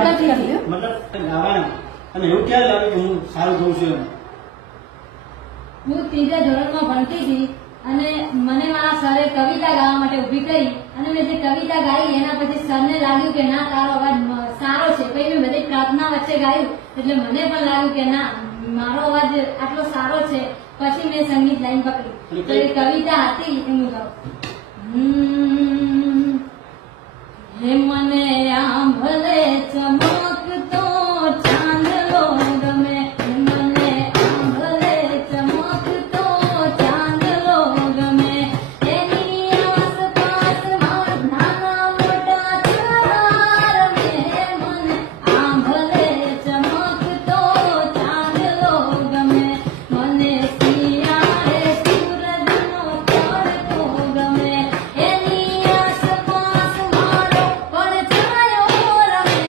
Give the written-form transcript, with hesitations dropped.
મતલબ ગાવાના અને એવું ક્યારે લાગે કે હું સારું ગાઉં છું એમ? હું 3જા ધોરણમાં ભણતી હતી અને મને મારા સરે કવિતા ગાવા માટે ઊભી કરી અને મેં જે કવિતા ગાઈ એના પછી સરને લાગ્યું કે ના તારો અવાજ સારો છે. પછી મેં બધી પ્રાર્થના વચ્ચે ગાયું એટલે મને પણ લાગ્યું કે ના મારો અવાજ આટલો સારો છે. પછી મેં સંગીત લાઈન પકડી તો એ કવિતા હતી એનું ગાઉં. હે મને આંભલે